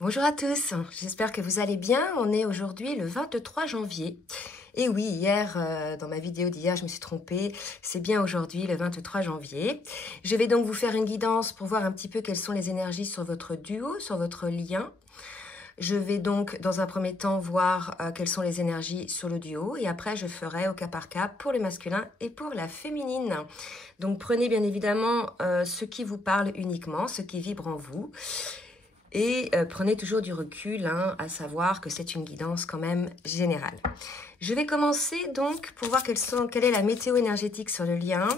Bonjour à tous, j'espère que vous allez bien. On est aujourd'hui le 23 janvier. Et oui, hier, dans ma vidéo d'hier, je me suis trompée. C'est bien aujourd'hui, le 23 janvier. Je vais donc vous faire une guidance pour voir un petit peu quelles sont les énergies sur votre duo, sur votre lien. Je vais donc, dans un premier temps, voir quelles sont les énergies sur le duo. Et après, je ferai au cas par cas pour le masculin et pour la féminine. Donc, prenez bien évidemment ce qui vous parle uniquement, ce qui vibre en vous. Et prenez toujours du recul, à savoir que c'est une guidance quand même générale. Je vais commencer donc pour voir quelle est la météo énergétique sur le lien.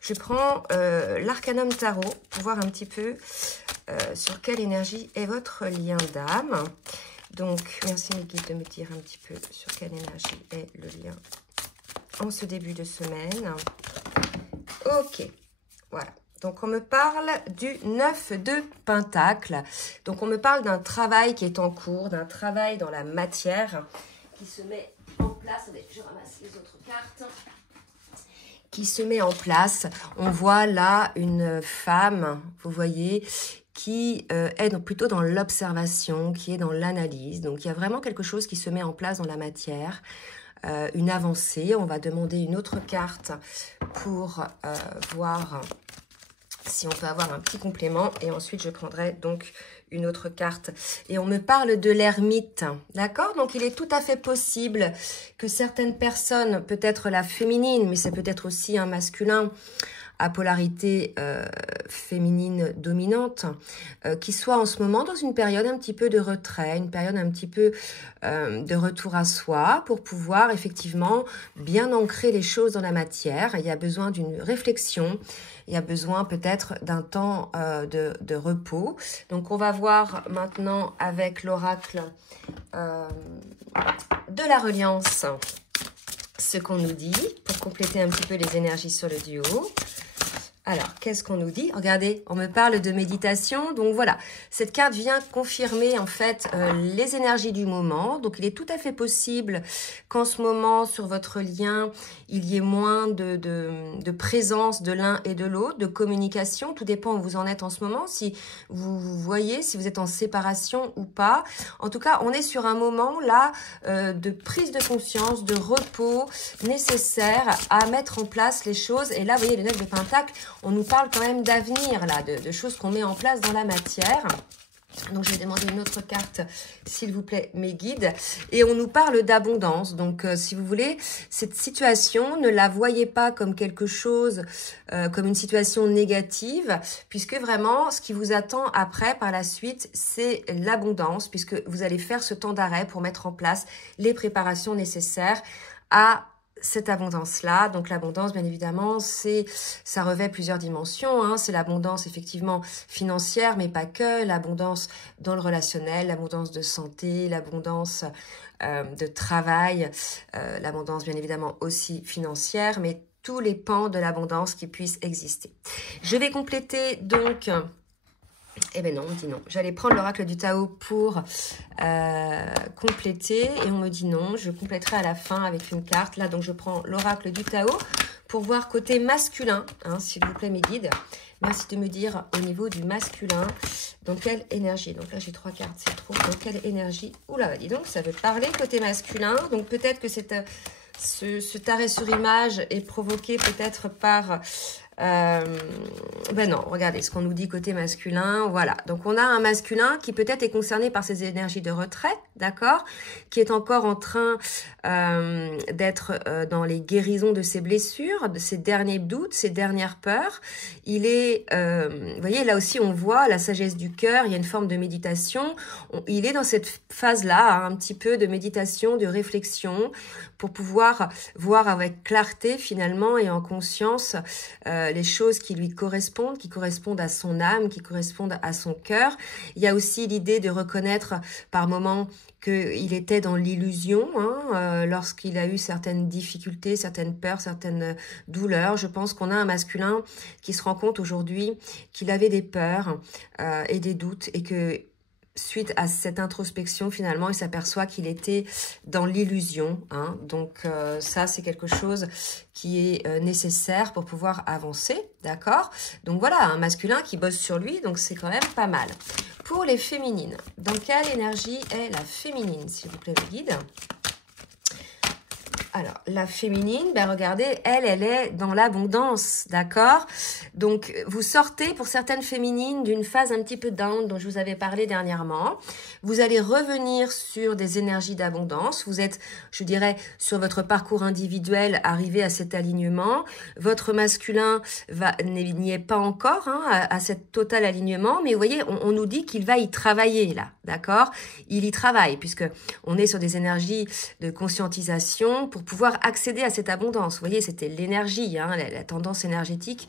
Je prends l'Arcanum Tarot pour voir un petit peu sur quelle énergie est votre lien d'âme. Donc, merci mes guides de me dire un petit peu sur quelle énergie est le lien en ce début de semaine. Ok, voilà. Donc, on me parle du 9 de Pentacle. Donc, on me parle d'un travail qui est en cours, d'un travail dans la matière qui se met en place. Attendez, je ramasse les autres cartes. Qui se met en place. On voit là une femme, vous voyez, qui est donc plutôt dans l'observation, qui est dans l'analyse. Donc, il y a vraiment quelque chose qui se met en place dans la matière. Une avancée. On va demander une autre carte pour voir si on peut avoir un petit complément, et ensuite je prendrai donc une autre carte. Et on me parle de l'ermite, d'accord? Donc il est tout à fait possible que certaines personnes, peut-être la féminine, mais c'est peut-être aussi un masculin à polarité féminine dominante, qui soit en ce moment dans une période un petit peu de retrait, une période un petit peu de retour à soi, pour pouvoir effectivement bien ancrer les choses dans la matière. Il y a besoin d'une réflexion, il y a besoin peut-être d'un temps de repos. Donc on va voir maintenant avec l'oracle de la reliance ce qu'on nous dit pour compléter un petit peu les énergies sur le duo. Alors, qu'est-ce qu'on nous dit? Regardez, on me parle de méditation. Donc voilà, cette carte vient confirmer en fait les énergies du moment. Donc il est tout à fait possible qu'en ce moment, sur votre lien, il y ait moins de présence de l'un et de l'autre, de communication. Tout dépend où vous en êtes en ce moment, si vous voyez, si vous êtes en séparation ou pas. En tout cas, on est sur un moment là de prise de conscience, de repos nécessaire à mettre en place les choses. Et là, vous voyez, le 9 de Pentacle, on nous parle quand même d'avenir, là, de choses qu'on met en place dans la matière. Donc, je vais demander une autre carte, s'il vous plaît, mes guides. Et on nous parle d'abondance. Donc, si vous voulez, cette situation, ne la voyez pas comme quelque chose, comme une situation négative, puisque vraiment, ce qui vous attend après, par la suite, c'est l'abondance, puisque vous allez faire ce temps d'arrêt pour mettre en place les préparations nécessaires à cette abondance-là. Donc l'abondance, bien évidemment, ça revêt plusieurs dimensions. C'est l'abondance effectivement financière, mais pas que. L'abondance dans le relationnel, l'abondance de santé, l'abondance de travail, l'abondance bien évidemment aussi financière, mais tous les pans de l'abondance qui puissent exister. Je vais compléter donc... Eh bien non, on me dit non. J'allais prendre l'oracle du Tao pour compléter et on me dit non. Je compléterai à la fin avec une carte. Là, donc je prends l'oracle du Tao pour voir côté masculin, s'il vous plaît mes guides. Merci de me dire au niveau du masculin, dans quelle énergie. Donc là, j'ai 3 cartes, c'est trop. Dans quelle énergie? Oula, dis donc, ça veut parler côté masculin. Donc peut-être que cet arrêt sur image est provoqué peut-être par... ben non, regardez ce qu'on nous dit côté masculin. Voilà, donc on a un masculin qui peut-être est concerné par ces énergies de retrait, d'accord, qui est encore en train d'être dans les guérisons de ses blessures, de ses derniers doutes, ses dernières peurs. Il est, vous voyez, là aussi on voit la sagesse du cœur, il y a une forme de méditation. Il est dans cette phase-là, un petit peu de méditation, de réflexion, pour pouvoir voir avec clarté finalement et en conscience les choses qui lui correspondent, qui correspondent à son âme, qui correspondent à son cœur. Il y a aussi l'idée de reconnaître par moments qu'il était dans l'illusion lorsqu'il a eu certaines difficultés, certaines peurs, certaines douleurs. Je pense qu'on a un masculin qui se rend compte aujourd'hui qu'il avait des peurs et des doutes et que suite à cette introspection, finalement, il s'aperçoit qu'il était dans l'illusion. Hein. Donc, ça, c'est quelque chose qui est nécessaire pour pouvoir avancer, d'accord? Donc, voilà, un masculin qui bosse sur lui, donc c'est quand même pas mal. Pour les féminines, dans quelle énergie est la féminine, s'il vous plaît, le guide? Alors, la féminine, ben regardez, elle est dans l'abondance, d'accord? Donc, vous sortez, pour certaines féminines, d'une phase un petit peu down dont je vous avais parlé dernièrement. Vous allez revenir sur des énergies d'abondance. Vous êtes, je dirais, sur votre parcours individuel, arrivé à cet alignement. Votre masculin n'y est pas encore hein, à cet total alignement, mais vous voyez, on nous dit qu'il va y travailler, là, d'accord? Il y travaille, puisque on est sur des énergies de conscientisation pour pouvoir accéder à cette abondance. Vous voyez, c'était l'énergie, hein, la tendance énergétique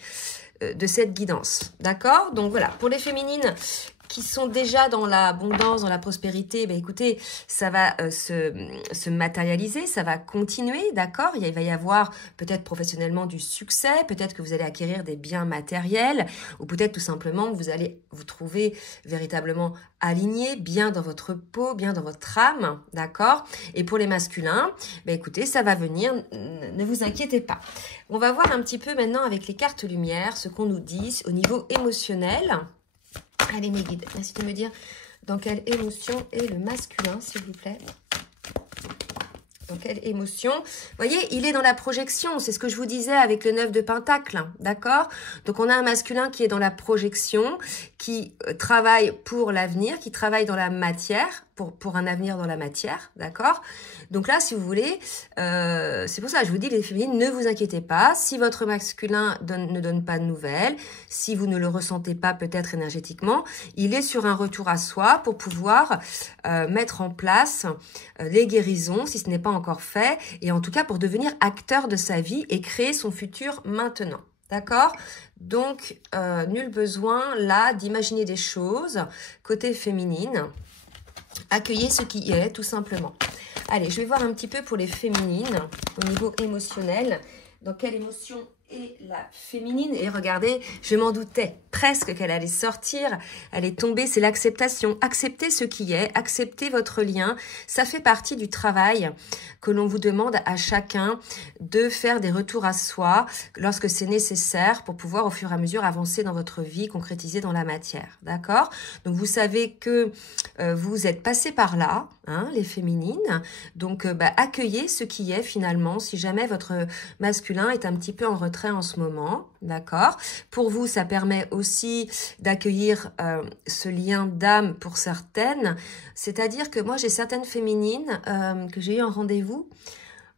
de cette guidance. D'accord? Donc voilà, pour les féminines qui sont déjà dans l'abondance, dans la prospérité, ben écoutez, ça va se matérialiser, ça va continuer, d'accord? Il va y avoir peut-être professionnellement du succès, peut-être que vous allez acquérir des biens matériels, ou peut-être tout simplement vous allez vous trouver véritablement aligné, bien dans votre peau, bien dans votre âme, d'accord? Et pour les masculins, ben écoutez, ça va venir, ne vous inquiétez pas. On va voir un petit peu maintenant avec les cartes lumière ce qu'on nous dit au niveau émotionnel. Allez mes guides, merci de me dire dans quelle émotion est le masculin, s'il vous plaît. Dans quelle émotion? Vous voyez, il est dans la projection. C'est ce que je vous disais avec le 9 de Pentacle, d'accord? Donc, on a un masculin qui est dans la projection, qui travaille pour l'avenir, qui travaille dans la matière, pour un avenir dans la matière, d'accord? Donc là, si vous voulez, c'est pour ça que je vous dis, les féminines, ne vous inquiétez pas. Si votre masculin ne donne pas de nouvelles, si vous ne le ressentez pas peut-être énergétiquement, il est sur un retour à soi pour pouvoir mettre en place les guérisons, si ce n'est pas encore fait, et en tout cas pour devenir acteur de sa vie et créer son futur maintenant. D'accord? Donc, nul besoin là d'imaginer des choses côté féminine. Accueillez ce qui est, tout simplement. Allez, je vais voir un petit peu pour les féminines, au niveau émotionnel. Dans quelle émotion est la féminine? Et regardez, je m'en doutais presque qu'elle allait sortir. Elle est tombée, c'est l'acceptation. Acceptez ce qui est, acceptez votre lien. Ça fait partie du travail que l'on vous demande à chacun de faire des retours à soi lorsque c'est nécessaire pour pouvoir au fur et à mesure avancer dans votre vie, concrétiser dans la matière. D'accord? Donc vous savez que vous êtes passé par là, hein, les féminines. Donc accueillez ce qui est finalement si jamais votre masculin est un petit peu en retrait en ce moment. D'accord? Pour vous, ça permet aussi d'accueillir ce lien d'âme pour certaines. C'est-à-dire que moi, j'ai certaines féminines que j'ai eu en rendez-vous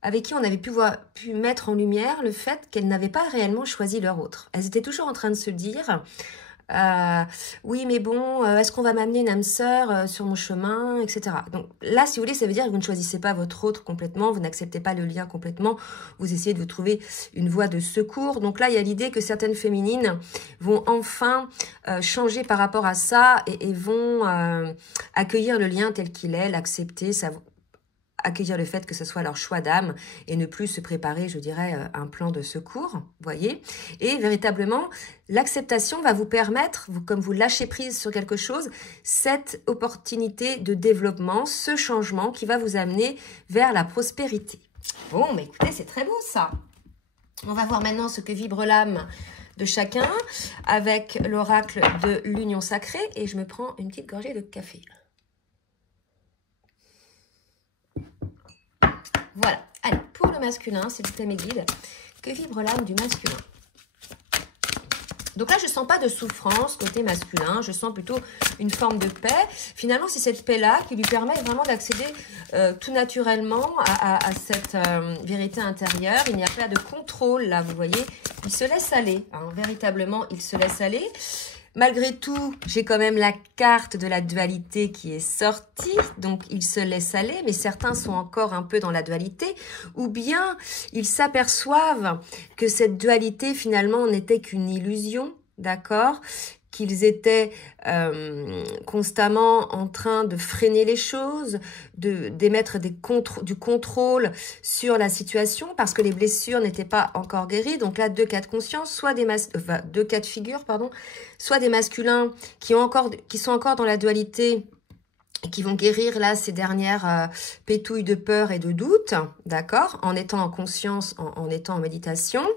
avec qui on avait pu mettre en lumière le fait qu'elles n'avaient pas réellement choisi leur autre. Elles étaient toujours en train de se dire oui, mais bon, est-ce qu'on va m'amener une âme sœur sur mon chemin, etc. Donc là, si vous voulez, ça veut dire que vous ne choisissez pas votre autre complètement, vous n'acceptez pas le lien complètement, vous essayez de vous trouver une voie de secours. Donc là, il y a l'idée que certaines féminines vont enfin changer par rapport à ça et vont accueillir le lien tel qu'il est, l'accepter, accueillir le fait que ce soit leur choix d'âme et ne plus se préparer, je dirais, un plan de secours, voyez. Et véritablement, l'acceptation va vous permettre, comme vous lâchez prise sur quelque chose, cette opportunité de développement, ce changement qui va vous amener vers la prospérité. Bon, mais écoutez, c'est très beau ça. On va voir maintenant ce que vibre l'âme de chacun avec l'oracle de l'union sacrée et je me prends une petite gorgée de café. Voilà. Allez, pour le masculin, s'il vous plaît mes guides, que vibre l'âme du masculin? Donc là, je ne sens pas de souffrance côté masculin, je sens plutôt une forme de paix. Finalement, c'est cette paix-là qui lui permet vraiment d'accéder tout naturellement à cette vérité intérieure. Il n'y a pas de contrôle là, vous voyez. Il se laisse aller, hein, véritablement, il se laisse aller. Malgré tout, j'ai quand même la carte de la dualité qui est sortie, donc ils se laissent aller, mais certains sont encore un peu dans la dualité, ou bien ils s'aperçoivent que cette dualité finalement n'était qu'une illusion, d'accord ? Qu'ils étaient constamment en train de freiner les choses, d'émettre du contrôle sur la situation parce que les blessures n'étaient pas encore guéries. Donc là, deux cas de conscience, soit deux cas de figure, pardon, soit des masculins qui sont encore dans la dualité qui vont guérir là ces dernières pétouilles de peur et de doute, d'accord, en étant en conscience, en étant en méditation,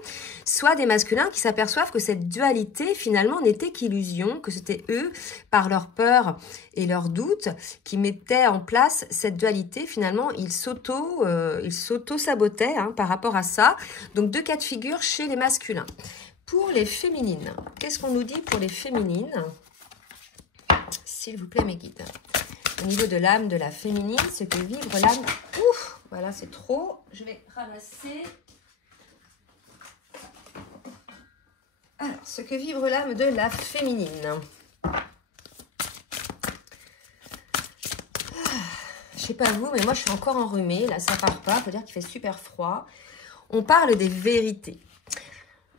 soit des masculins qui s'aperçoivent que cette dualité finalement n'était qu'illusion, que c'était eux, par leur peur et leur doute, qui mettaient en place cette dualité. Finalement, ils s'auto-sabotaient par rapport à ça. Donc 2 cas de figure chez les masculins. Pour les féminines, qu'est-ce qu'on nous dit pour les féminines? S'il vous plaît, mes guides. Au niveau de l'âme de la féminine, ce que vibre l'âme... Ouf, voilà, c'est trop. Je vais ramasser. Alors, ce que vibre l'âme de la féminine. Je sais pas vous, mais moi, je suis encore enrhumée. Là, ça part pas. Il faut dire qu'il fait super froid. On parle des vérités.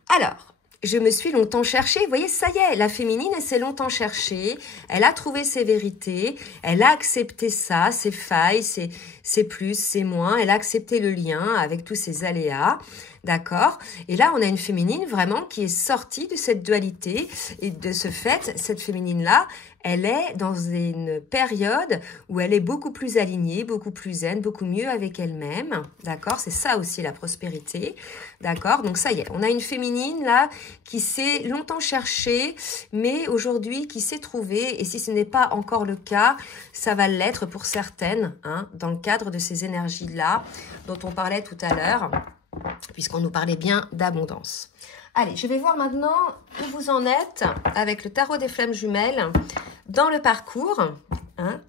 Alors... Je me suis longtemps cherchée. Vous voyez, ça y est, la féminine, elle s'est longtemps cherchée. Elle a trouvé ses vérités. Elle a accepté ça, ses failles, ses plus, ses moins. Elle a accepté le lien avec tous ses aléas. D'accord? Et là, on a une féminine vraiment qui est sortie de cette dualité. Et de ce fait, cette féminine-là, elle est dans une période où elle est beaucoup plus alignée, beaucoup plus zen, beaucoup mieux avec elle-même. D'accord? C'est ça aussi la prospérité. D'accord? Donc ça y est, on a une féminine là qui s'est longtemps cherchée, mais aujourd'hui qui s'est trouvée. Et si ce n'est pas encore le cas, ça va l'être pour certaines, dans le cadre de ces énergies-là dont on parlait tout à l'heure, puisqu'on nous parlait bien d'abondance. Allez, je vais voir maintenant où vous en êtes avec le tarot des flammes jumelles dans le parcours.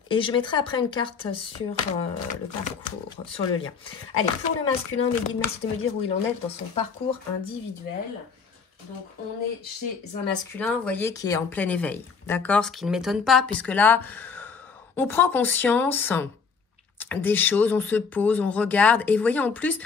Et je mettrai après une carte sur le parcours, sur le lien. Allez, pour le masculin, mes guides, merci de me dire où il en est dans son parcours individuel. Donc, on est chez un masculin, vous voyez, qui est en plein éveil. D'accord? Ce qui ne m'étonne pas, puisque là, on prend conscience des choses, on se pose, on regarde. Et vous voyez, en plus,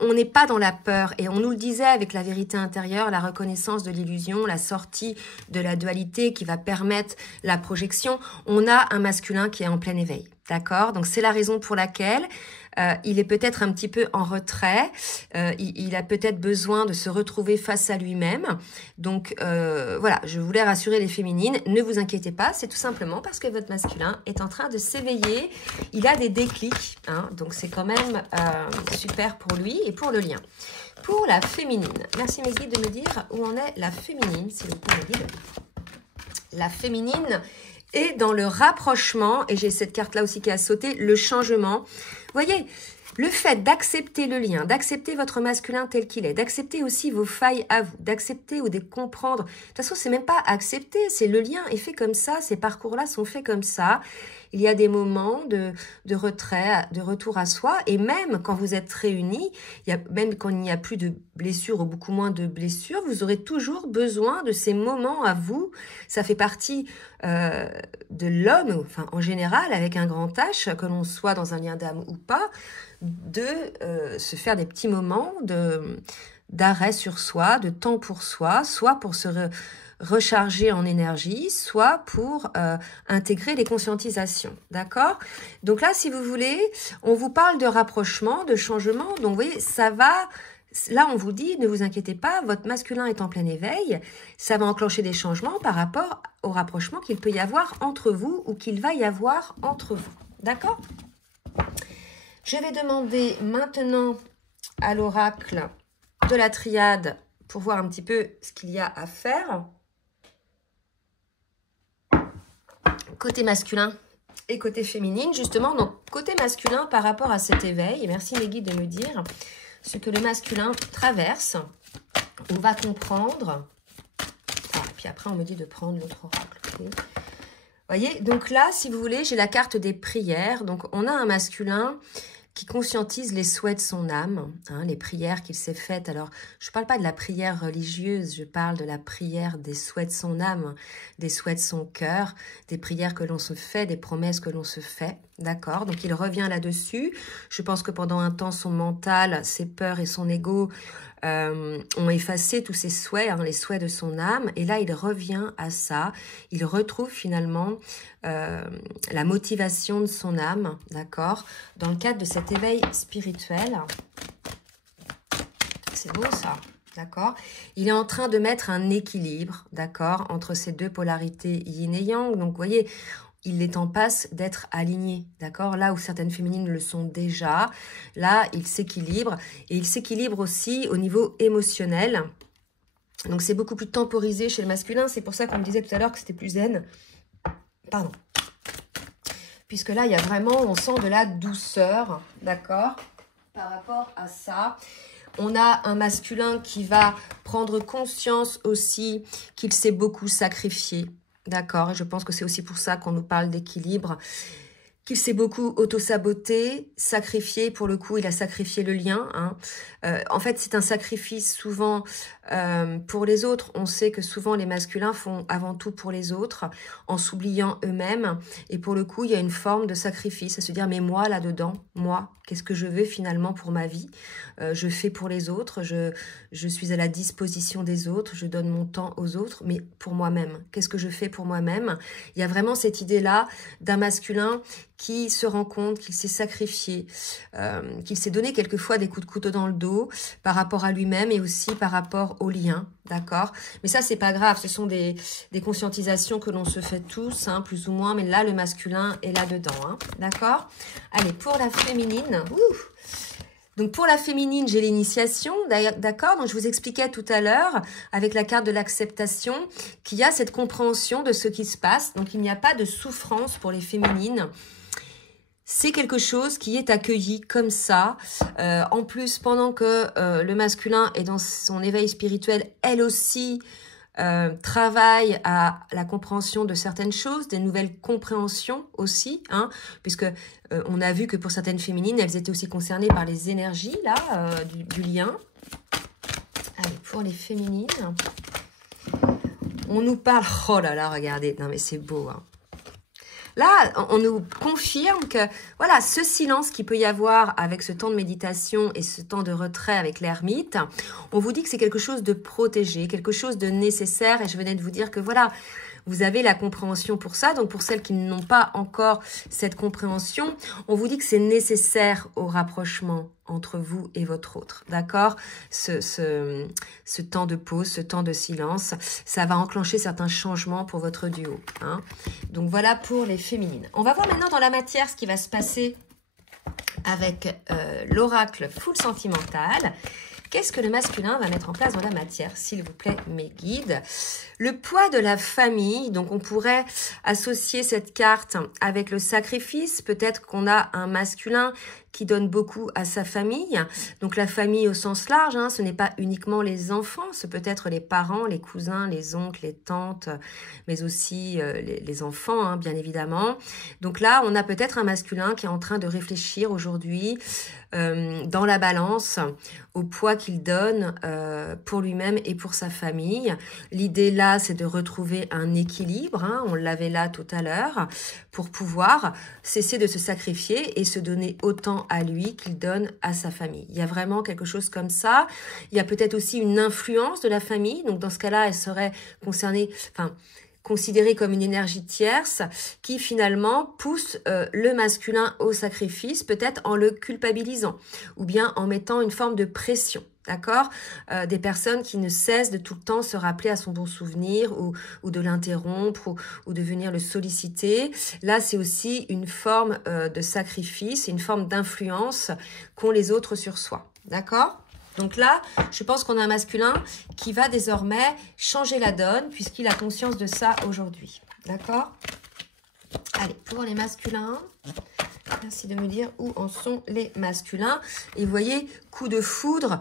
on n'est pas dans la peur. Et on nous le disait avec la vérité intérieure, la reconnaissance de l'illusion, la sortie de la dualité qui va permettre la projection. On a un masculin qui est en plein éveil. D'accord? Donc, c'est la raison pour laquelle il est peut-être un petit peu en retrait. Il a peut-être besoin de se retrouver face à lui-même. Donc, voilà, je voulais rassurer les féminines. Ne vous inquiétez pas, c'est tout simplement parce que votre masculin est en train de s'éveiller. Il a des déclics, donc c'est quand même super pour lui et pour le lien. Pour la féminine, merci mes guides de me dire où en est la féminine, s'il vous plaît, mes guides. La féminine est dans le rapprochement, et j'ai cette carte-là aussi qui a sauté, le changement. Vous voyez, le fait d'accepter le lien, d'accepter votre masculin tel qu'il est, d'accepter aussi vos failles à vous, d'accepter ou de comprendre. De toute façon, c'est même pas accepter, c'est le lien est fait comme ça, ces parcours-là sont faits comme ça. Il y a des moments de retrait, de retour à soi, et même quand vous êtes réunis, même quand il n'y a plus de blessures ou beaucoup moins de blessures, vous aurez toujours besoin de ces moments à vous. Ça fait partie de l'homme, enfin en général, avec un grand H, que l'on soit dans un lien d'âme ou pas, de se faire des petits moments d'arrêt sur soi, de temps pour soi, soit pour se recharger en énergie, soit pour intégrer les conscientisations, d'accord? Donc là, si vous voulez, on vous parle de rapprochement, de changement, donc vous voyez, ça va... Là, on vous dit, ne vous inquiétez pas, votre masculin est en plein éveil, ça va enclencher des changements par rapport au rapprochement qu'il peut y avoir entre vous ou qu'il va y avoir entre vous, d'accord? Je vais demander maintenant à l'oracle de la triade pour voir un petit peu ce qu'il y a à faire. Côté masculin et côté féminine, justement. Donc, côté masculin par rapport à cet éveil, et merci mes guides de me dire ce que le masculin traverse, on va comprendre. Ah, et puis après, on me dit de prendre l'autre oracle. Okay. Voyez, donc là, si vous voulez, j'ai la carte des prières. Donc, on a un masculin qui conscientise les souhaits de son âme, les prières qu'il s'est faites. Alors, je ne parle pas de la prière religieuse, je parle de la prière des souhaits de son âme, des souhaits de son cœur, des prières que l'on se fait, des promesses que l'on se fait, d'accord? Donc, il revient là-dessus. Je pense que pendant un temps, son mental, ses peurs et son ego ont effacé tous ses souhaits, les souhaits de son âme. Et là, il revient à ça. Il retrouve finalement la motivation de son âme, d'accord, dans le cadre de cet éveil spirituel. C'est beau ça, d'accord. Il est en train de mettre un équilibre, d'accord, entre ces deux polarités yin et yang. Donc, vous voyez, il est en passe d'être aligné, d'accord? Là où certaines féminines le sont déjà, là, il s'équilibre. Et il s'équilibre aussi au niveau émotionnel. Donc, c'est beaucoup plus temporisé chez le masculin. C'est pour ça qu'on me disait tout à l'heure que c'était plus zen. Pardon. Puisque là, il y a vraiment, on sent de la douceur, d'accord? Par rapport à ça, on a un masculin qui va prendre conscience aussi qu'il s'est beaucoup sacrifié, d'accord? Et je pense que c'est aussi pour ça qu'on nous parle d'équilibre. Qu'il s'est beaucoup auto-saboté, sacrifié, pour le coup, il a sacrifié le lien. Hein. En fait, c'est un sacrifice souvent pour les autres. On sait que souvent, les masculins font avant tout pour les autres, en s'oubliant eux-mêmes. Et pour le coup, il y a une forme de sacrifice, à se dire, mais moi, là-dedans, moi, qu'est-ce que je veux finalement pour ma vie? Je fais pour les autres, je suis à la disposition des autres, je donne mon temps aux autres, mais pour moi-même, qu'est-ce que je fais pour moi-même? Il y a vraiment cette idée-là d'un masculin qui se rend compte qu'il s'est sacrifié, qu'il s'est donné quelquefois des coups de couteau dans le dos par rapport à lui-même et aussi par rapport aux liens, d'accord? Mais ça, c'est pas grave, ce sont des conscientisations que l'on se fait tous, hein, plus ou moins, mais là, le masculin est là-dedans, hein, d'accord? Allez, pour la féminine, donc pour la féminine, j'ai l'initiation, d'accord? Donc je vous expliquais tout à l'heure, avec la carte de l'acceptation, qu'il y a cette compréhension de ce qui se passe. Donc il n'y a pas de souffrance pour les féminines. C'est quelque chose qui est accueilli comme ça. En plus, pendant que le masculin est dans son éveil spirituel, elle aussi travaille à la compréhension de certaines choses, des nouvelles compréhensions aussi, hein, puisque on a vu que pour certaines féminines, elles étaient aussi concernées par les énergies là du lien. Allez, pour les féminines, on nous parle, oh là là, regardez, non mais c'est beau, hein. Là, on nous confirme que, voilà, ce silence qu'il peut y avoir avec ce temps de méditation et ce temps de retrait avec l'ermite, on vous dit que c'est quelque chose de protégé, quelque chose de nécessaire. Et je venais de vous dire que, voilà, vous avez la compréhension pour ça. Donc, pour celles qui n'ont pas encore cette compréhension, on vous dit que c'est nécessaire au rapprochement entre vous et votre autre, d'accord? Ce temps de pause, ce temps de silence, ça va enclencher certains changements pour votre duo, hein? Donc, voilà pour les féminines. On va voir maintenant dans la matière ce qui va se passer avec l'oracle full sentimental. Qu'est-ce que le masculin va mettre en place dans la matière, s'il vous plaît, mes guides? Le poids de la famille, donc on pourrait associer cette carte avec le sacrifice. Peut-être qu'on a un masculin qui donne beaucoup à sa famille. Donc la famille au sens large, hein, ce n'est pas uniquement les enfants, ce peut être les parents, les cousins, les oncles, les tantes, mais aussi les enfants, hein, bien évidemment. Donc là, on a peut-être un masculin qui est en train de réfléchir aujourd'hui dans la balance au poids qu'il donne pour lui-même et pour sa famille. L'idée là, c'est de retrouver un équilibre, hein, on l'avait là tout à l'heure, pour pouvoir cesser de se sacrifier et se donner autant à lui qu'il donne à sa famille. Il y a vraiment quelque chose comme ça. Il y a peut-être aussi une influence de la famille, donc dans ce cas-là, elle serait concernée, enfin, considérée comme une énergie tierce qui finalement pousse le masculin au sacrifice, peut-être en le culpabilisant ou bien en mettant une forme de pression. D'accord? Des personnes qui ne cessent de tout le temps se rappeler à son bon souvenir ou de l'interrompre ou de venir le solliciter. Là, c'est aussi une forme de sacrifice, une forme d'influence qu'ont les autres sur soi. D'accord? Donc là, je pense qu'on a un masculin qui va désormais changer la donne puisqu'il a conscience de ça aujourd'hui. D'accord? Allez, pour les masculins, merci de me dire où en sont les masculins. Et vous voyez, coup de foudre,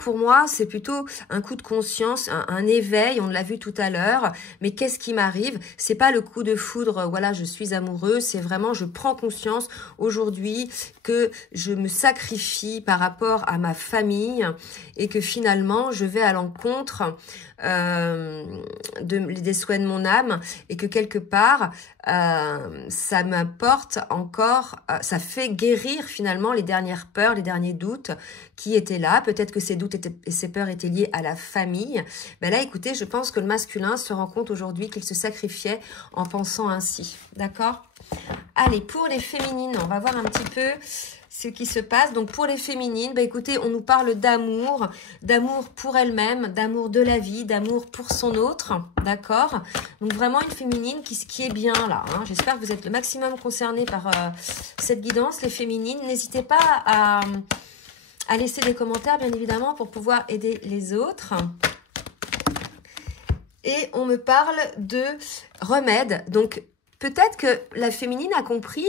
pour moi, c'est plutôt un coup de conscience, un éveil, on l'a vu tout à l'heure. Mais qu'est-ce qui m'arrive? C'est pas le coup de foudre, voilà, je suis amoureux, c'est vraiment, je prends conscience aujourd'hui que je me sacrifie par rapport à ma famille et que finalement, je vais à l'encontre des souhaits de mon âme et que quelque part, ça m'apporte encore, ça fait guérir finalement les dernières peurs, les derniers doutes qui étaient là. Peut-être que ces doutes et ces peurs étaient liés à la famille. Ben là, écoutez, je pense que le masculin se rend compte aujourd'hui qu'il se sacrifiait en pensant ainsi. D'accord? Allez, pour les féminines, on va voir un petit peu ce qui se passe. Donc, pour les féminines, bah, écoutez, on nous parle d'amour pour elle-même, d'amour de la vie, d'amour pour son autre, d'accord? Donc, vraiment une féminine qui est bien là. Hein. J'espère que vous êtes le maximum concernés par cette guidance, les féminines. N'hésitez pas à laisser des commentaires, bien évidemment, pour pouvoir aider les autres. Et on me parle de remède. Donc, peut-être que la féminine a compris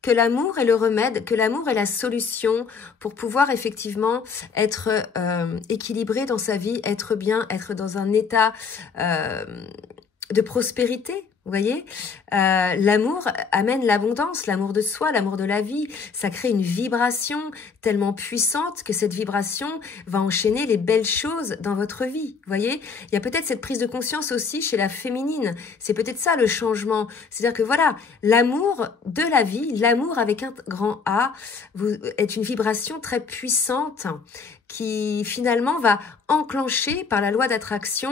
que l'amour est le remède, que l'amour est la solution pour pouvoir effectivement être équilibré dans sa vie, être bien, être dans un état de prospérité. Vous voyez, l'amour amène l'abondance, l'amour de soi, l'amour de la vie. Ça crée une vibration tellement puissante que cette vibration va enchaîner les belles choses dans votre vie. Vous voyez, il y a peut-être cette prise de conscience aussi chez la féminine. C'est peut-être ça le changement. C'est-à-dire que voilà, l'amour de la vie, l'amour avec un grand A, est une vibration très puissante qui finalement va enclencher par la loi d'attraction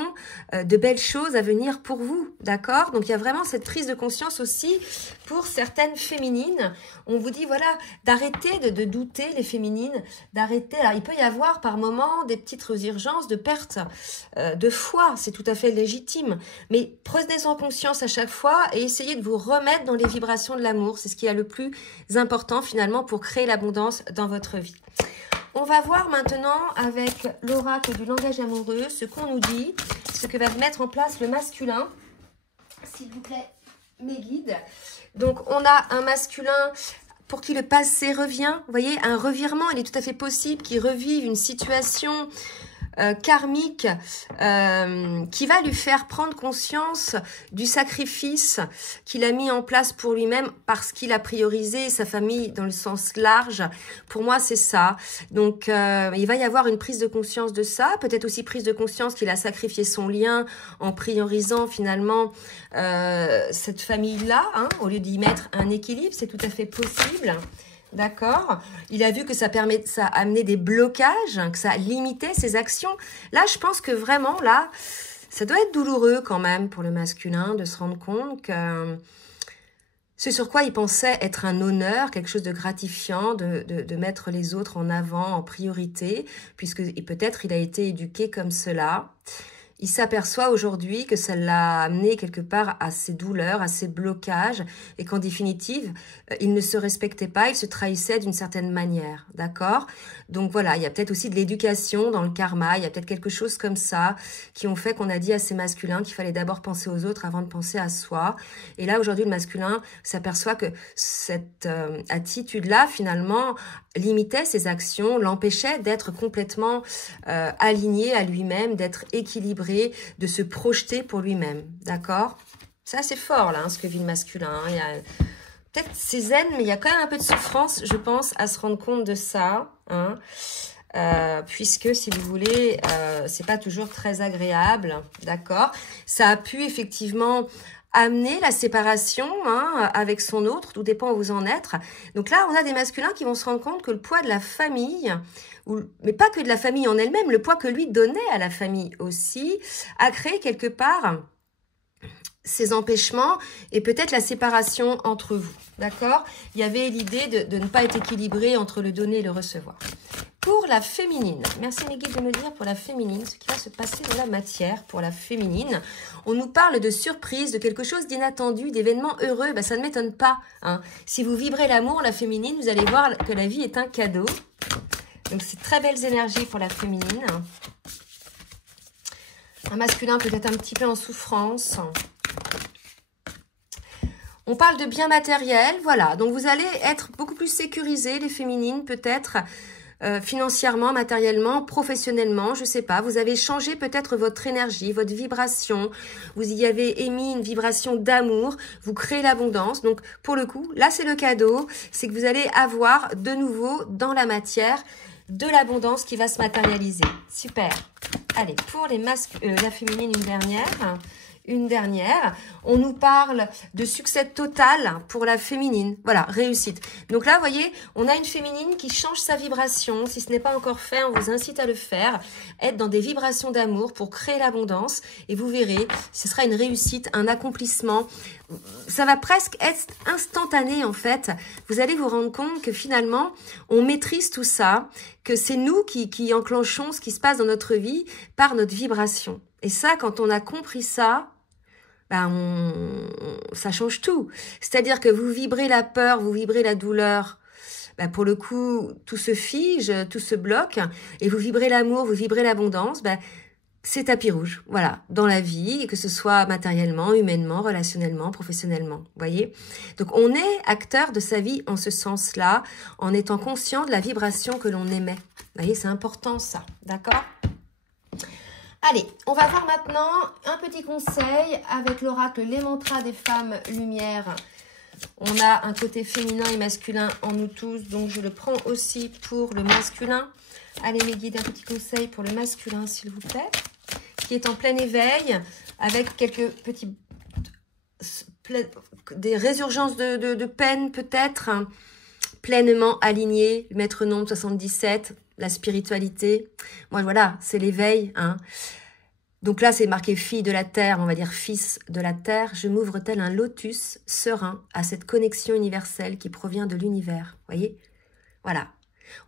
de belles choses à venir pour vous, d'accord? Donc il y a vraiment cette prise de conscience aussi pour certaines féminines. On vous dit voilà, d'arrêter de douter les féminines, d'arrêter. Alors il peut y avoir par moments des petites urgences de perte de foi, c'est tout à fait légitime, mais prenez-en conscience à chaque fois et essayez de vous remettre dans les vibrations de l'amour. C'est ce qui est le plus important finalement pour créer l'abondance dans votre vie. On va voir maintenant avec l'oracle du langage amoureux ce qu'on nous dit, ce que va mettre en place le masculin. S'il vous plaît, mes guides. Donc, on a un masculin pour qui le passé revient. Vous voyez, un revirement, il est tout à fait possible qu'il revive une situation karmique qui va lui faire prendre conscience du sacrifice qu'il a mis en place pour lui-même parce qu'il a priorisé sa famille dans le sens large. Pour moi, c'est ça. Donc, il va y avoir une prise de conscience de ça. Peut-être aussi prise de conscience qu'il a sacrifié son lien en priorisant finalement cette famille-là, hein, au lieu d'y mettre un équilibre. C'est tout à fait possible. D'accord? Il a vu que ça amenait des blocages, que ça limitait ses actions. Là, je pense que vraiment, là, ça doit être douloureux quand même pour le masculin de se rendre compte que ce sur quoi il pensait être un honneur, quelque chose de gratifiant, de mettre les autres en avant, en priorité, puisque peut-être il a été éduqué comme cela. Il s'aperçoit aujourd'hui que ça l'a amené quelque part à ses douleurs, à ses blocages, et qu'en définitive, il ne se respectait pas, il se trahissait d'une certaine manière, d'accord? Donc voilà, il y a peut-être aussi de l'éducation dans le karma, il y a peut-être quelque chose comme ça, qui ont fait qu'on a dit à ces masculins qu'il fallait d'abord penser aux autres avant de penser à soi. Et là, aujourd'hui, le masculin s'aperçoit que cette attitude-là, finalement, limitait ses actions, l'empêchait d'être complètement aligné à lui-même, d'être équilibré, de se projeter pour lui-même, d'accord? C'est assez fort, là, hein, ce que vit le masculin. Hein. Il y a peut-être c'est zen, mais il y a quand même un peu de souffrance, je pense, à se rendre compte de ça, hein, puisque, si vous voulez, c'est pas toujours très agréable, d'accord? Ça a pu, effectivement, amener la séparation hein, avec son autre, tout dépend où vous en êtes. Donc là, on a des masculins qui vont se rendre compte que le poids de la famille, mais pas que de la famille en elle-même, le poids que lui donnait à la famille aussi, a créé quelque part ces empêchements et peut-être la séparation entre vous, d'accord? Il y avait l'idée de ne pas être équilibré entre le donner et le recevoir. Pour la féminine, merci mes guides de me dire pour la féminine, ce qui va se passer dans la matière pour la féminine. On nous parle de surprise, de quelque chose d'inattendu, d'événements heureux, ben, ça ne m'étonne pas. Hein. Si vous vibrez l'amour, la féminine, vous allez voir que la vie est un cadeau. Donc c'est très belles énergies pour la féminine. Un masculin peut-être un petit peu en souffrance. On parle de biens matériels, voilà. Donc vous allez être beaucoup plus sécurisés, les féminines, peut-être financièrement, matériellement, professionnellement, je sais pas. Vous avez changé peut-être votre énergie, votre vibration. Vous y avez émis une vibration d'amour. Vous créez l'abondance. Donc pour le coup, là c'est le cadeau. C'est que vous allez avoir de nouveau dans la matière de l'abondance qui va se matérialiser. Super. Allez, pour les la féminine, une dernière. une dernière. On nous parle de succès total pour la féminine. Voilà, réussite. Donc là, vous voyez, on a une féminine qui change sa vibration. Si ce n'est pas encore fait, on vous incite à le faire. Être dans des vibrations d'amour pour créer l'abondance. Et vous verrez, ce sera une réussite, un accomplissement. Ça va presque être instantané en fait. Vous allez vous rendre compte que finalement, on maîtrise tout ça, que c'est nous qui enclenchons ce qui se passe dans notre vie par notre vibration. Et ça, quand on a compris ça, ben ça change tout. C'est-à-dire que vous vibrez la peur, vous vibrez la douleur, ben pour le coup, tout se fige, tout se bloque, et vous vibrez l'amour, vous vibrez l'abondance, ben c'est tapis rouge, voilà, dans la vie, que ce soit matériellement, humainement, relationnellement, professionnellement, vous voyez. Donc, on est acteur de sa vie en ce sens-là, en étant conscient de la vibration que l'on émet. Vous voyez, c'est important ça, d'accord? Allez, on va voir maintenant un petit conseil avec l'oracle Les Mantras des Femmes Lumière. On a un côté féminin et masculin en nous tous, donc je le prends aussi pour le masculin. Allez mes guides, un petit conseil pour le masculin s'il vous plaît, qui est en plein éveil, avec quelques petits... des résurgences de peine peut-être, hein, pleinement aligné, le maître nombre 77, la spiritualité. Moi voilà, c'est l'éveil, hein. Donc là, c'est marqué fille de la terre, on va dire fils de la terre. Je m'ouvre tel un lotus serein à cette connexion universelle qui provient de l'univers. Voyez? Voilà.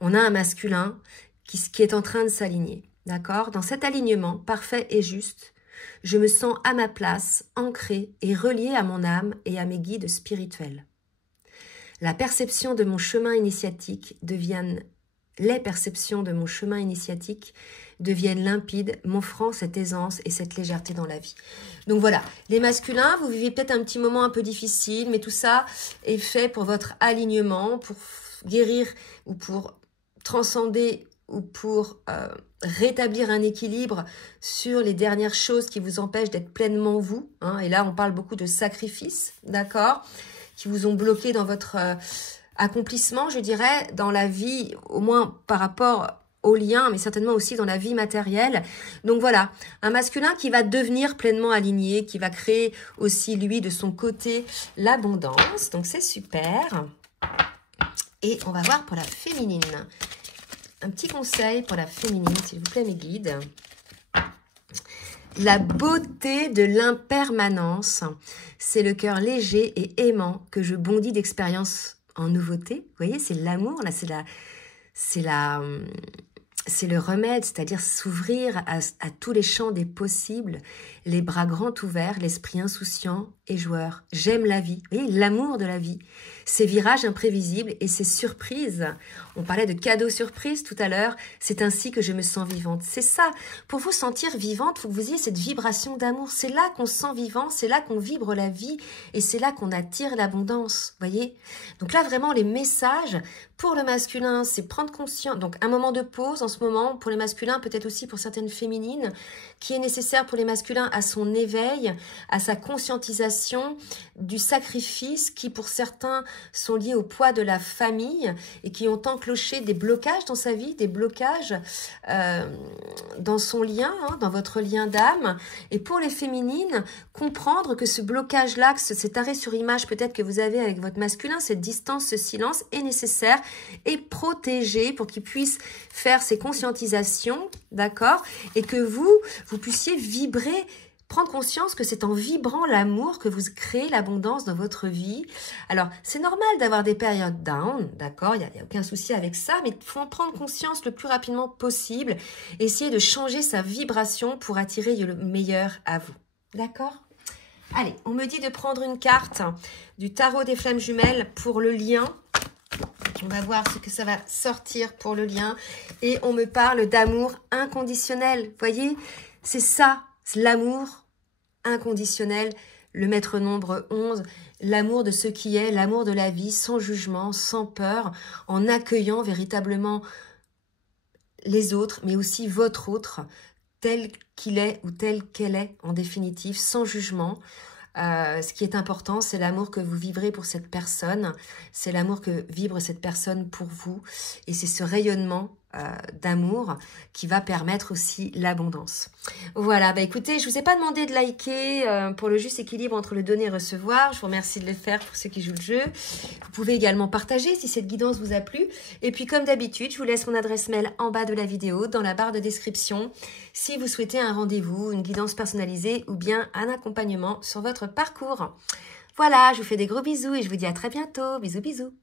On a un masculin qui est en train de s'aligner. D'accord? Dans cet alignement parfait et juste, je me sens à ma place, ancrée et reliée à mon âme et à mes guides spirituels. La perception de mon chemin initiatique les perceptions de mon chemin initiatique deviennent limpides, m'offrant cette aisance et cette légèreté dans la vie. Donc voilà, les masculins, vous vivez peut-être un petit moment un peu difficile, mais tout ça est fait pour votre alignement, pour guérir ou pour transcender ou pour rétablir un équilibre sur les dernières choses qui vous empêchent d'être pleinement vous. Hein, et là, on parle beaucoup de sacrifices, d'accord, qui vous ont bloqué dans votre accomplissement, je dirais, dans la vie, au moins par rapport au lien, mais certainement aussi dans la vie matérielle. Donc voilà, un masculin qui va devenir pleinement aligné, qui va créer aussi, lui, de son côté, l'abondance. Donc c'est super. Et on va voir pour la féminine. Un petit conseil pour la féminine, s'il vous plaît, mes guides. La beauté de l'impermanence, c'est le cœur léger et aimant que je bondis d'expérience en nouveauté. Vous voyez, c'est l'amour, là, c'est le remède, c'est-à-dire s'ouvrir à tous les champs des possibles, les bras grands ouverts, l'esprit insouciant et joueur. J'aime la vie, vous voyez, l'amour de la vie, ces virages imprévisibles et ces surprises. On parlait de cadeaux surprises tout à l'heure, c'est ainsi que je me sens vivante. C'est ça, pour vous sentir vivante, il faut que vous ayez cette vibration d'amour. C'est là qu'on se sent vivant, c'est là qu'on vibre la vie et c'est là qu'on attire l'abondance, voyez. Donc là, vraiment, les messages pour le masculin, c'est prendre conscience, donc un moment de pause en ce moment, pour les masculins, peut-être aussi pour certaines féminines, qui est nécessaire pour les masculins à son éveil, à sa conscientisation du sacrifice qui, pour certains, sont liés au poids de la famille et qui ont enclenché des blocages dans sa vie, des blocages dans son lien, hein, dans votre lien d'âme. Et pour les féminines, comprendre que ce blocage-là, cet arrêt sur image peut-être que vous avez avec votre masculin, cette distance, ce silence est nécessaire et protégé pour qu'il puisse faire ses conscientisations, d'accord, et que vous puissiez vibrer, prendre conscience que c'est en vibrant l'amour que vous créez l'abondance dans votre vie. Alors, c'est normal d'avoir des périodes down, d'accord, il n'y a aucun souci avec ça, mais il faut en prendre conscience le plus rapidement possible, essayer de changer sa vibration pour attirer le meilleur à vous, d'accord? Allez, on me dit de prendre une carte du tarot des flammes jumelles pour le lien. On va voir ce que ça va sortir pour le lien. Et on me parle d'amour inconditionnel. Vous voyez, c'est ça, l'amour inconditionnel, le maître nombre 11, l'amour de ce qui est, l'amour de la vie, sans jugement, sans peur, en accueillant véritablement les autres, mais aussi votre autre, tel qu'il est ou telle qu'elle est, en définitive, sans jugement. Ce qui est important, c'est l'amour que vous vivrez pour cette personne, c'est l'amour que vibre cette personne pour vous, et c'est ce rayonnement d'amour qui va permettre aussi l'abondance. Voilà, bah écoutez, je vous ai pas demandé de liker pour le juste équilibre entre le donner et recevoir. Je vous remercie de le faire pour ceux qui jouent le jeu. Vous pouvez également partager si cette guidance vous a plu. Et puis comme d'habitude, je vous laisse mon adresse mail en bas de la vidéo, dans la barre de description, si vous souhaitez un rendez-vous, une guidance personnalisée ou bien un accompagnement sur votre parcours. Voilà, je vous fais des gros bisous et je vous dis à très bientôt. Bisous, bisous.